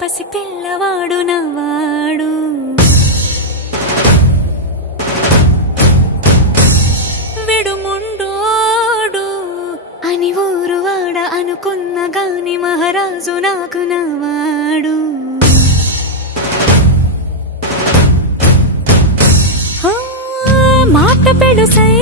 పసి పిల్లవాడు నవ్వాడు విడుముండోడు అని ఊరువాడ అనుకున్న గాని మహారాజు నాకు నవ్వాడు మాట పెడుసై